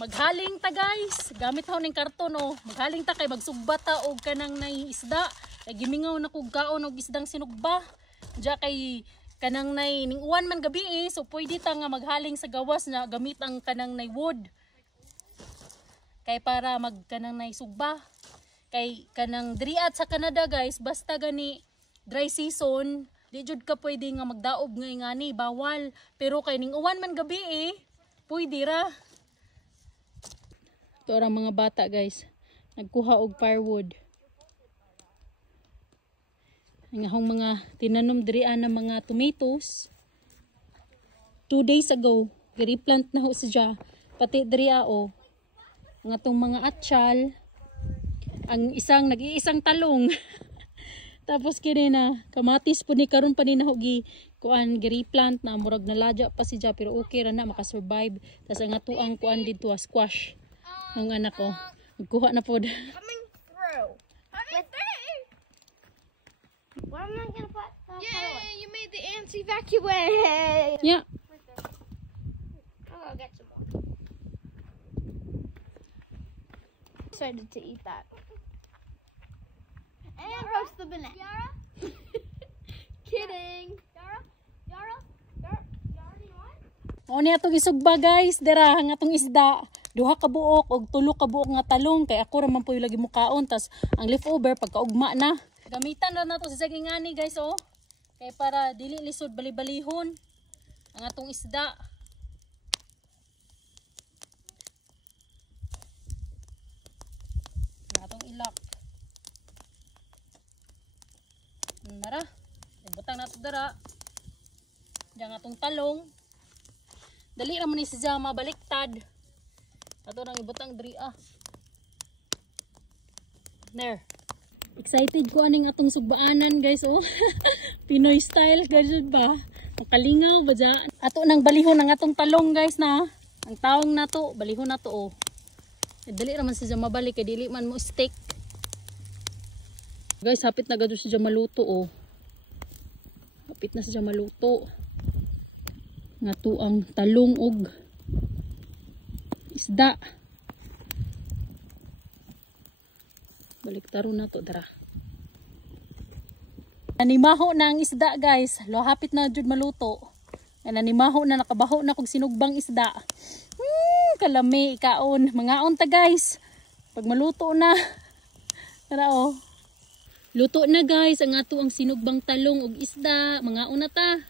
Maghaling ta guys. Gamit ho ning karton oh. Maghaling ta kay magsugba ta og kanang nay isda. Kay gimingaw na kog kaon og isdang sinugba. Diya kay kanang nay ning uwan man gabi so pwede ta nga maghaling sa gawas na gamit ang kanang nay wood. Kay para magkanang nay sugba. Kay kanang diri at sa Canada guys, basta gani dry season, di jud ka pwede nga magdaob ngani, bawal. Pero kay ning uwan man gabi pwede ra. Ito ra mga bata guys, nagkuha og firewood. Ang ahong mga tinanom diri na mga tomatoes. 2 days ago, gi-replant na ho siya. Pati diri ang atong mga atsyal. Ang isang nag-iisang talong. Tapos kini na kamatis po ni karon pa ni nahugi kuan gi-replant na murag naladya pa siya pero okay ra na maka-survive. Tas ang atuang kuan dito squash. Ang anak ko nagkuha na pod. Coming through. What am I gonna put? Yay! You made the ants evacuate. Yeah. I'll get some more. Excited to eat that. And roast the banana. Yara? Kidding. Yara, do you want? O ni atong isugba guys, dira ang atong isda. 2 ka buok og 3 ka buok nga talong kay ako ra man po lagi mo kaon tas ang leftover pagkaugma na. Gamitan ra nato sa sagingani guys oh. Kay para dili lisod bali-balihon ang atong isda. Ang atong ilak. Nara, ibutang nato dara. Diyan atong talong. Dali ra man ni siya mabaliktad. Ato nang ibutang diri There. Excited ko aning atong sugbaanan guys oh. Pinoy style guys ba? Makalingaw ba dyan? Ato nang balihon ang atong talong guys na. Ang taong nato, balihon nato oh. Dali ra man siya mabalik kay dili man mo steak. Guys, hapit na gado siya maluto oh. Hapit na siya maluto. Nga to ang talong og isda. Baliktaro na to dara. Nanimaho na ang isda guys. Lo hapit na jud maluto. Nanimaho na nakabaho na kog sinugbang isda. Kalami ikaon. Mangaon ta guys. Pag maluto na. Tara oh. Luto na guys ang ato ang sinugbang talong og isda. Mangaon na ta.